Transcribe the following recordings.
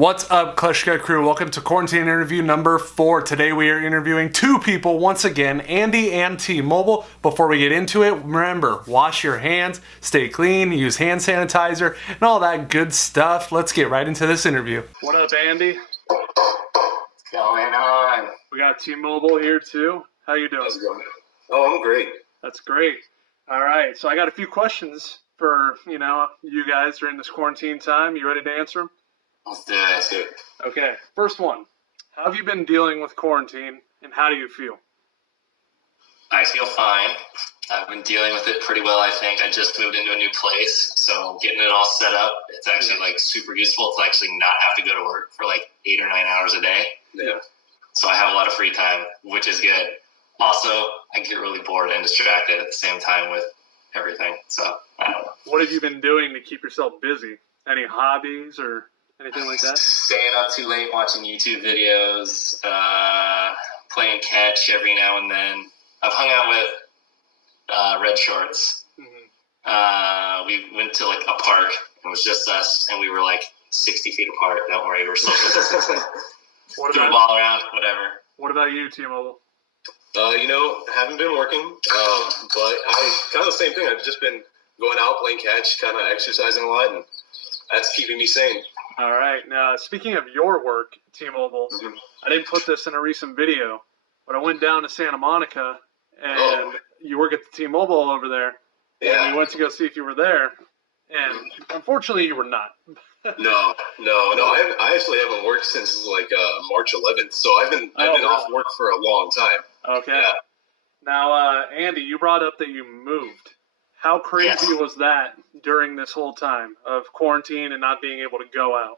What's up, Kleschka Crew? Welcome to quarantine interview number 4. Today we are interviewing two people once again, Andy and T-Mobile. Before we get into it, remember, wash your hands, stay clean, use hand sanitizer, and all that good stuff. Let's get right into this interview. What up, Andy? What's going on? We got T-Mobile here too. How you doing? How's it going? Oh, I'm great. That's great. All right, so I got a few questions for, you guys during this quarantine time. You ready to answer them? Let's do it. Let's do it. Okay, first one. How have you been dealing with quarantine, and how do you feel? I feel fine. I've been dealing with it pretty well, I think. I just moved into a new place, so getting it all set up, it's actually super useful to actually not have to go to work for 8 or 9 hours a day. Yeah. So I have a lot of free time, which is good. Also, I get really bored and distracted at the same time with everything. So I don't know. What have you been doing to keep yourself busy? Any hobbies or anything like that? Staying up too late watching YouTube videos, playing catch every now and then. I've hung out with Red Shorts. Mm-hmm. We went to a park. It was just us, and we were 60 feet apart. Don't worry, we're social distancing. Threw a ball around, whatever. What about you, T-Mobile? Haven't been working, but I kind of the same thing. I've just been going out, playing catch, kind of exercising a lot, and that's keeping me sane. All right. Now, speaking of your work, T-Mobile, I didn't put this in a recent video, but I went down to Santa Monica, and you work at the T-Mobile over there. Yeah. And we went to go see if you were there, and unfortunately, you were not. No. I actually haven't worked since March 11th, so I've been off work for a long time. Okay. Yeah. Now, Andy, you brought up that you moved. How crazy was that during this whole time of quarantine and not being able to go out?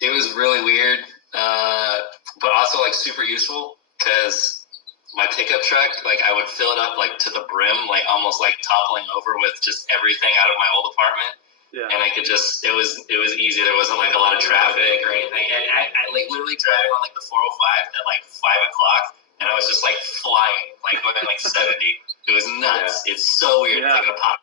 It was really weird, but also super useful because my pickup truck, I would fill it up to the brim, almost toppling over with just everything out of my old apartment. Yeah. And I could just, it was easy. There wasn't a lot of traffic or anything. And I literally driving on the 405 at 5 o'clock, and I was just flying, going 70. It was nuts. Yeah. It's so weird. Yeah. It's a pop.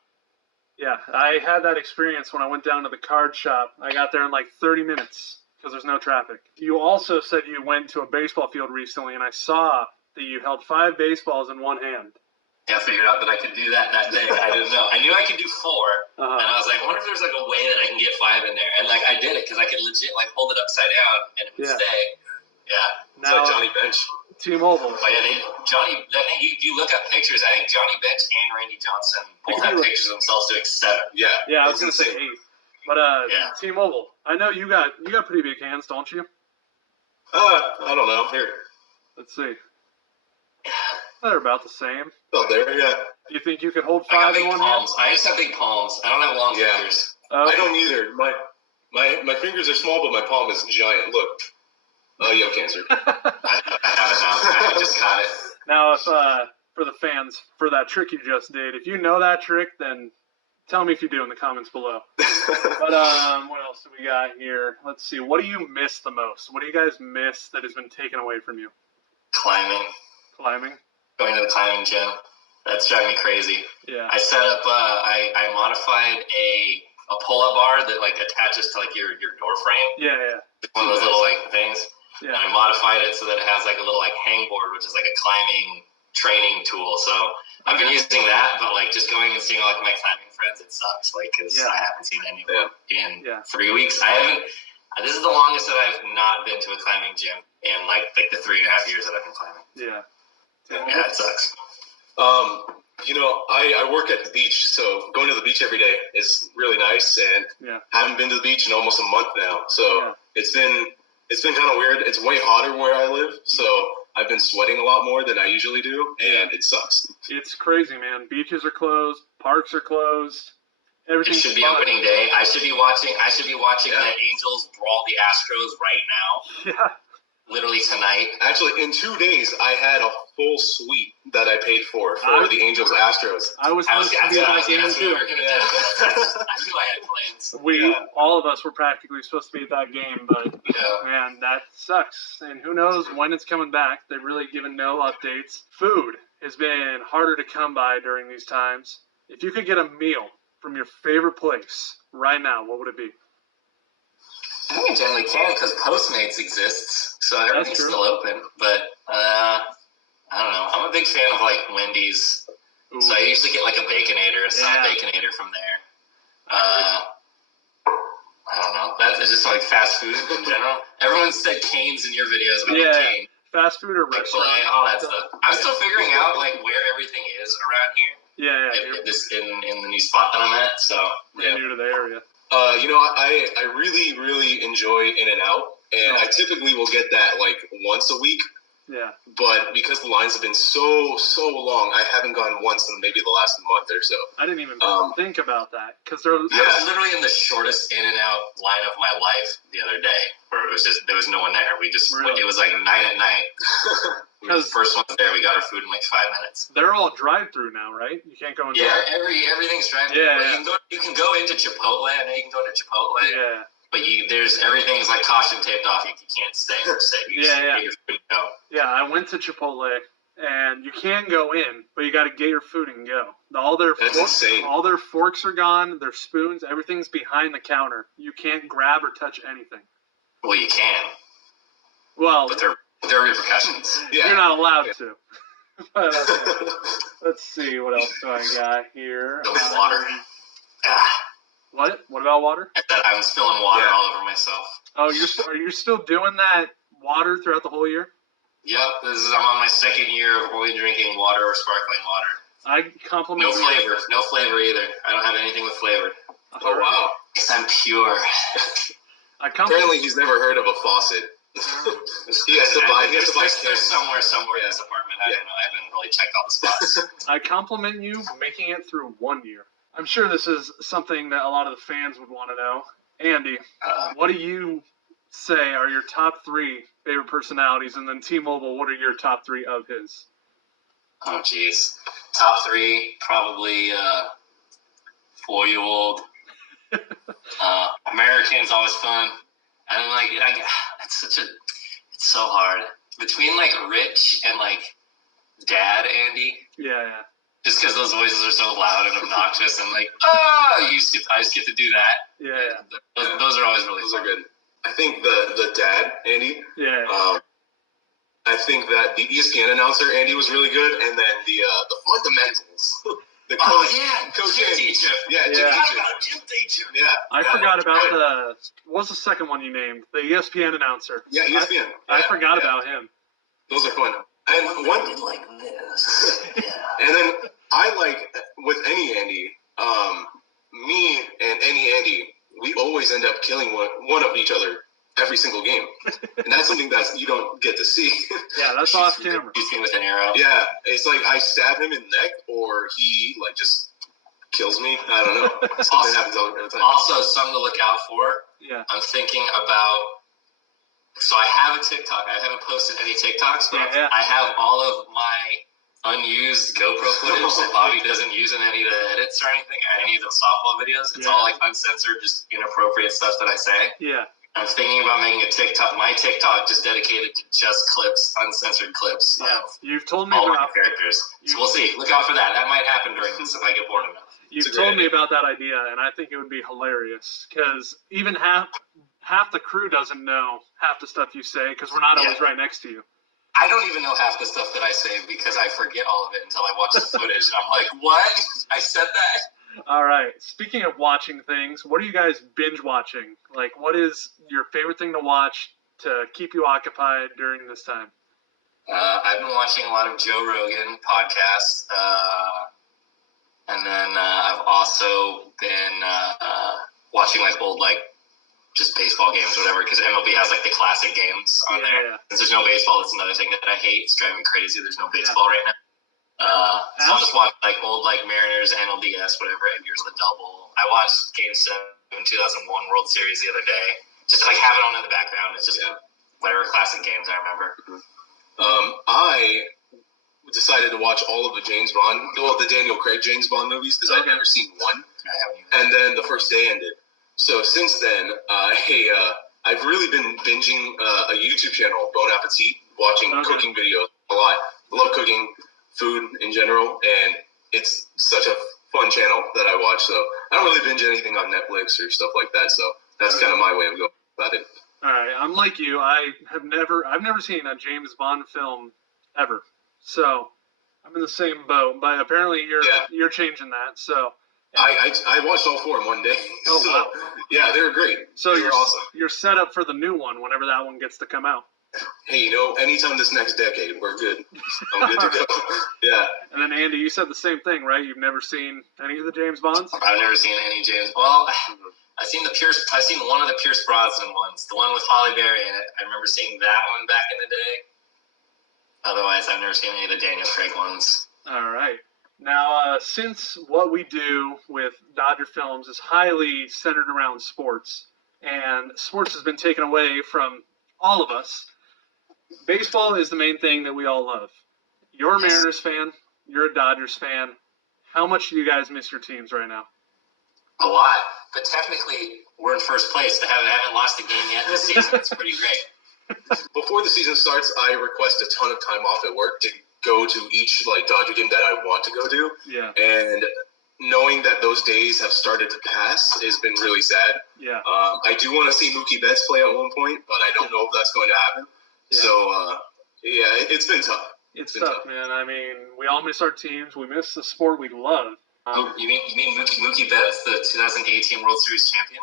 Yeah, I had that experience when I went down to the card shop. I got there in 30 minutes because there's no traffic. You also said you went to a baseball field recently, and I saw that you held 5 baseballs in one hand. Yeah, I figured out that I could do that day. I didn't know. I knew I could do 4, and I was I wonder if there's a way that I can get 5 in there. And I did it because I could legit hold it upside down and it would stay. Yeah. Now, it's Johnny Bench. T-Mobile. Oh yeah, you look up pictures. I think Johnny Bench and Randy Johnson both have pictures of themselves doing 7. Yeah. Yeah, I was gonna say 8. But T-Mobile, I know you got pretty big hands, don't you? I don't know. Here. Let's see. They're about the same. Oh, there, yeah. Do you think you could hold 5 in one palms. hand? I just have big palms. I don't have long fingers. I don't either. My fingers are small, but my palm is giant. Look. Oh, you have cancer. I have it now. I just got it. Now, if for the fans, for that trick you just did, if you know that trick, then tell me if you do in the comments below. But what else do we got here? Let's see. What do you miss the most? What do you guys miss that has been taken away from you? Climbing. Climbing? Going to the climbing gym. That's driving me crazy. Yeah. I set up. I modified a pull-up bar that attaches to your door frame. Yeah. One of those little things. Yeah. And I modified it so that it has a little hang board, which is a climbing training tool. So I've been using that, but just going and seeing all my climbing friends, it sucks. Because I haven't seen anyone in 3 weeks. I haven't. This is the longest that I've not been to a climbing gym in the 3.5 years that I've been climbing. Yeah. Yeah, it sucks. I work at the beach, so going to the beach every day is really nice, and haven't been to the beach in almost a month now. So it's been kind of weird. It's way hotter where I live, so I've been sweating a lot more than I usually do, and it sucks. It's crazy, man. Beaches are closed. Parks are closed. Everything should be opening day. I should be watching the Angels brawl the Astros right now. Yeah. Literally tonight. Actually, in 2 days, I had a full suite that I paid for the Angels Astros. I was supposed to be at that game too. I knew I had plans. All of us were practically supposed to be at that game, but man, that sucks. And who knows when it's coming back? They've really given no updates. Food has been harder to come by during these times. If you could get a meal from your favorite place right now, what would it be? I think I generally can because Postmates exists, so everything's still open. But I don't know. I'm a big fan of like Wendy's, so I usually get like a Baconator, a side Baconator from there. I don't know. That's just like fast food in general. Everyone said Cane's in your videos about Cane. Fast food or restaurant, all that stuff. I'm still figuring out like where everything is around here. In the new spot that I'm at. So new to the area. I really, really enjoy In-N-Out, and I typically will get that like once a week. Yeah. But because the lines have been so long, I haven't gone once in maybe the last month or so. I didn't even think about that because they're. I was literally in the shortest In-N-Out line of my life the other day, where it was just there was no one there. We just it was like 9 at night. Because the first one's there, we got our food in like 5 minutes. They're all drive-through now, right? You can't go into. Yeah, everything's drive-through. Yeah, you can go into Chipotle. I know you can go into Chipotle. Yeah. But everything's like caution taped off. You can't stay or sit. You get your food and go. Yeah, I went to Chipotle, and you can go in, but you got to get your food and go. That's insane. All their forks are gone, their spoons, everything's behind the counter. You can't grab or touch anything. Well, you can. Well, but there are repercussions. You're not allowed to. But, let's see, what else do I got here? Water. What? What about water? I'm spilling water all over myself. Oh, are you still doing that water throughout the whole year? Yep. I'm on my second year of only drinking water or sparkling water. I compliment you. No flavor either. I don't have anything with flavor. Oh, wow. Because I'm pure. Apparently he's never heard of a faucet. He has to buy There's somewhere in this apartment. I don't know. I haven't really checked all the spots. I compliment you making it through 1 year. I'm sure this is something that a lot of the fans would want to know. Andy, what do you say are your top 3 favorite personalities? And then T-Mobile, what are your top 3 of his? Oh, jeez. Top 3, probably 4-year-old. American's always fun. And it's so hard. Between like Rich and like Dad Andy. Yeah. Just because those voices are so loud and obnoxious, and like, I just get to do that. Yeah. Those are always really fun. Those are good. I think the dad, Andy. Yeah. I think that the ESPN announcer, Andy, was really good, and then the fundamentals. Coach gym teacher. Yeah, gym teacher. Yeah. I forgot about what's the second one you named? The ESPN announcer. Yeah, ESPN. I forgot about him. Those are fun. And one like this. And then I like with any Andy, me and any Andy, we always end up killing one of each other every single game, and that's something that you don't get to see. Yeah, that's off camera. Shooting with an arrow. Yeah, it's like I stab him in the neck, or he like just kills me. I don't know. Something happens all the time. Also, something to look out for. Yeah, I'm thinking about. So I have a TikTok. I haven't posted any TikToks, but I have all of my unused GoPro footage that Bobby doesn't use in any of the edits or anything, or any of the softball videos. It's all like uncensored, just inappropriate stuff that I say. Yeah. I'm thinking about making a TikTok, my TikTok just dedicated to just clips, uncensored clips. Yeah. You've told me all about my characters. So we'll see. Look out for that. That might happen during this if I get bored enough. You've told me about that idea, and I think it would be hilarious because even half the crew doesn't know half the stuff you say because we're not always right next to you. I don't even know half the stuff that I say because I forget all of it until I watch the footage. And I'm like, what? I said that? All right. Speaking of watching things, what are you guys binge watching? Like, what is your favorite thing to watch to keep you occupied during this time? I've been watching a lot of Joe Rogan podcasts. And then I've also been watching like old just baseball games or whatever, because MLB has like the classic games on there. Since there's no baseball, that's another thing that I hate. It's driving me crazy. There's no baseball right now. So I'll just watch like old Mariners, NLDS, whatever, Edgar's the double. I watched Game 7 2001 World Series the other day. Just have it on in the background. It's just whatever classic games I remember. I decided to watch all of the the Daniel Craig James Bond movies because I'd never seen one. I haven't either. And then the first day ended. So since then, I've really been binging a YouTube channel, Bon Appetit, watching cooking videos a lot. I love cooking, food in general, and it's such a fun channel that I watch. So I don't really binge anything on Netflix or stuff like that. So that's kind of my way of going. about it. All right, I'm like you. I've never seen a James Bond film ever, so I'm in the same boat. But apparently you're changing that. So I watched all 4 in one day. Oh so, wow! Yeah, they were great. So you're awesome. You're set up for the new one whenever that one gets to come out. Hey, anytime this next decade, we're good. I'm good to go. Yeah. And then Andy, you said the same thing, right? You've never seen any of the James Bonds? I've never seen any James. Well, I've seen one of the Pierce Brosnan ones, the one with Halle Berry in it. I remember seeing that one back in the day. Otherwise, I've never seen any of the Daniel Craig ones. All right. Now, since what we do with Dodger Films is highly centered around sports, and sports has been taken away from all of us, baseball is the main thing that we all love. You're a Mariners fan. You're a Dodgers fan. How much do you guys miss your teams right now? A lot. But technically, we're in first place. I haven't lost a game yet this season. It's pretty great. Before the season starts, I request a ton of time off at work to go to each Dodger game that I want to go to. Yeah. And knowing that those days have started to pass has been really sad. Yeah. I do want to see Mookie Betts play at one point, but I don't know if that's going to happen. Yeah. So, it's been tough. It's tough, man. I mean, we all miss our teams. We miss the sport we love. You mean Mookie Betts, the 2018 World Series champion?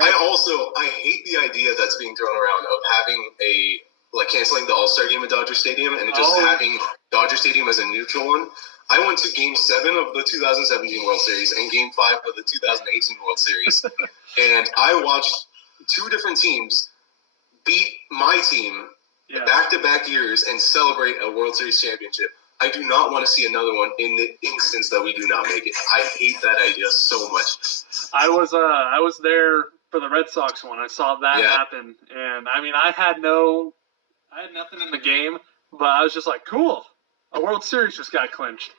I hate the idea that's being thrown around of having canceling the All-Star game at Dodger Stadium and just having Dodger Stadium as a neutral one. I went to Game 7 of the 2017 World Series and Game 5 of the 2018 World Series, and I watched 2 different teams beat my team back-to-back years and celebrate a World Series championship. I do not want to see another one in the instance that we do not make it. I hate that idea so much. I was there for the Red Sox one. I saw that happen, and I mean, I had nothing in the game, but I was just like, cool, a World Series just got clinched.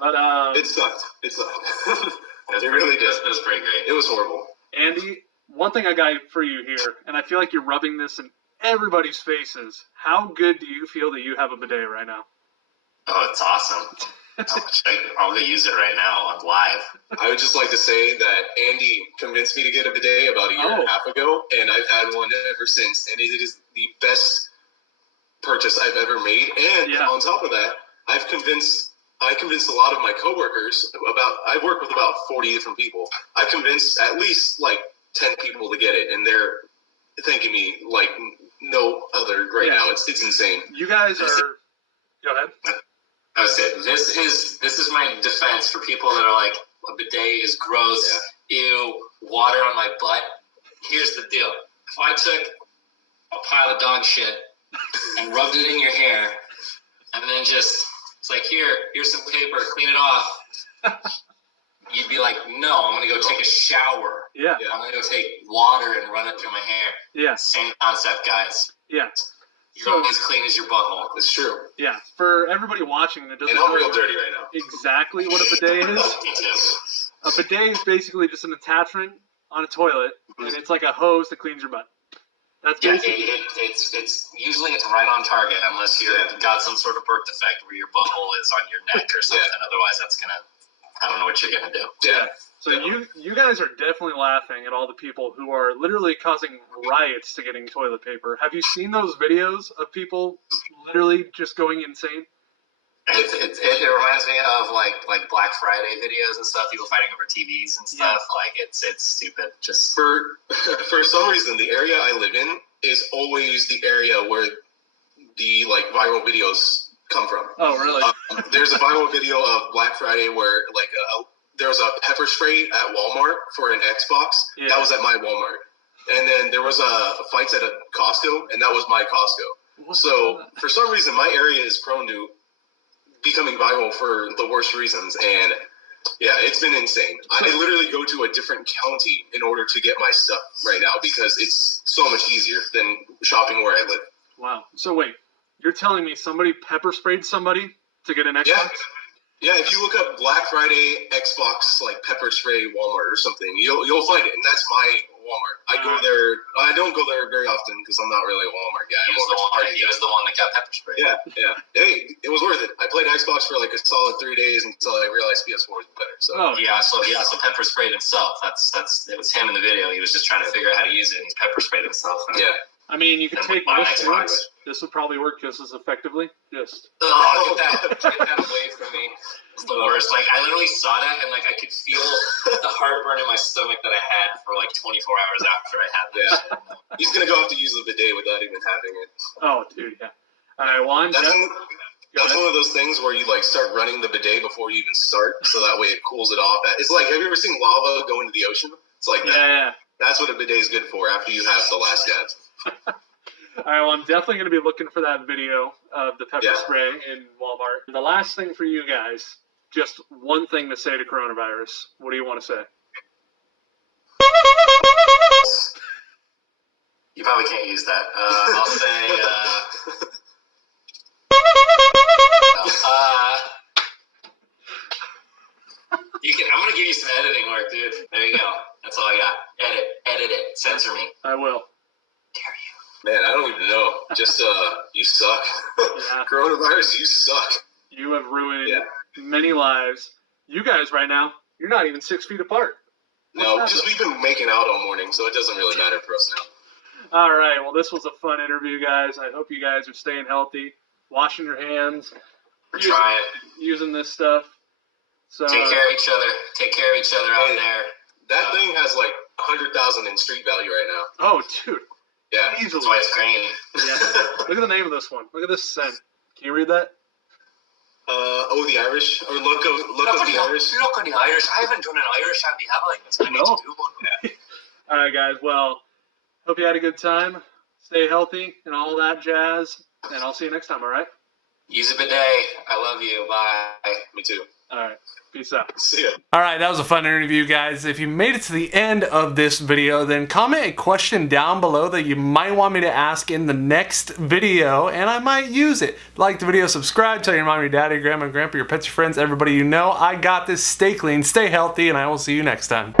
But it sucked. It really did. It was pretty great. It was horrible. Andy, one thing I got for you here, and I feel like you're rubbing this in everybody's faces. How good do you feel that you have a bidet right now? Oh, it's awesome. I'll go use it right now on live. I would just like to say that Andy convinced me to get a bidet about a year and a half ago, and I've had one ever since, and it is the best purchase I've ever made. And on top of that, I convinced a lot of my coworkers I work with about 40 different people. I convinced at least 10 people to get it, and they're thanking me like no other right now. It's insane. You guys are. Go ahead. I was saying, this is my defense for people that are like, a bidet is gross, ew, water on my butt. Here's the deal. If I took a pile of dog shit and rubbed it in your hair, and then it's like, here's some paper, clean it off, you'd be like, no, I'm going to go take a shower. Yeah. I'm going to go take water and run it through my hair. Yeah. Same concept, guys. Yeah. You're as clean as your butthole. It's true. Yeah. For everybody watching that doesn't know I'm real dirty right now. Exactly what a bidet is. Me too. A bidet is basically just an attachment on a toilet, and it's like a hose that cleans your butt. That's basically it's usually right on target unless you've got some sort of birth defect where your butthole is on your neck or something. Otherwise, I don't know what you're gonna do. Yeah. So you guys are definitely laughing at all the people who are literally causing riots to getting toilet paper. Have you seen those videos of people literally just going insane? It reminds me of like Black Friday videos and stuff. People fighting over TVs and stuff. Yeah. It's stupid. Just for some reason, the area I live in is always the area where the viral videos come from. Oh, really? There's a viral video of Black Friday where there was a pepper spray at Walmart for an Xbox. Yeah. That was at my Walmart. And then there was a fights at a Costco, and that was my Costco. So for some reason, my area is prone to becoming viral for the worst reasons. And it's been insane. I literally go to a different county in order to get my stuff right now because it's so much easier than shopping where I live. Wow. So wait, you're telling me somebody pepper sprayed somebody to get an Xbox? Yeah, if you look up Black Friday Xbox pepper spray Walmart or something, you'll find it, and that's my Walmart. I go there. I don't go there very often because I'm not really a Walmart guy. He was the one that got pepper sprayed. Yeah. Hey, it was worth it. I played Xbox for like a solid 3 days until I realized PS4 was better. So so pepper sprayed himself. It was him in the video. He was just trying to figure out how to use it, and he pepper sprayed himself. Yeah. I mean, you can take most things. This would probably work just as effectively. Get that away from me. It's the worst. Like, I literally saw that, and like I could feel the heartburn in my stomach that I had for like 24 hours after I had this. Yeah. He's gonna go have to use the bidet without even having it. Oh, dude, yeah. All right, well, that's one of those things where you like start running the bidet before you even start, so that way it cools it off. It's like, have you ever seen lava go into the ocean? It's like that. Yeah. That's what a bidet is good for after you have the last dabs. All right, well, I'm definitely going to be looking for that video of the pepper spray in Walmart. The last thing for you guys, just one thing to say to coronavirus. What do you want to say? You probably can't use that. I'll say... I'm going to give you some editing work, dude. There you go. That's all I got. Edit it. Censor me. I will. Dare you. Man, I don't even know. Just, you suck. Yeah. Coronavirus, you suck. You have ruined many lives. You guys right now, you're not even 6 feet apart. No, because we've been making out all morning, so it doesn't really matter for us now. All right, well, this was a fun interview, guys. I hope you guys are staying healthy, washing your hands, using this stuff. So take care of each other. Take care of each other out there. That thing has like 100,000 in street value right now. Oh, dude. Yeah. Easily. That's why it's green. Yeah. Look at the name of this one. Look at this scent. Can you read that? The Irish. Or look of the Irish. Look of the Irish. I haven't done an Irish Andy, have I? I need to do one. Yeah. All right, guys. Well, hope you had a good time. Stay healthy and all that jazz. And I'll see you next time, all right? Use a bidet. I love you. Bye. Me too. All right. Peace out. See ya. All right, that was a fun interview, guys. If you made it to the end of this video, then comment a question down below that you might want me to ask in the next video, and I might use it. Like the video, subscribe, tell your mom, your daddy, grandma, grandpa, your pets, your friends, everybody you know. I got this. Stay clean, stay healthy, and I will see you next time.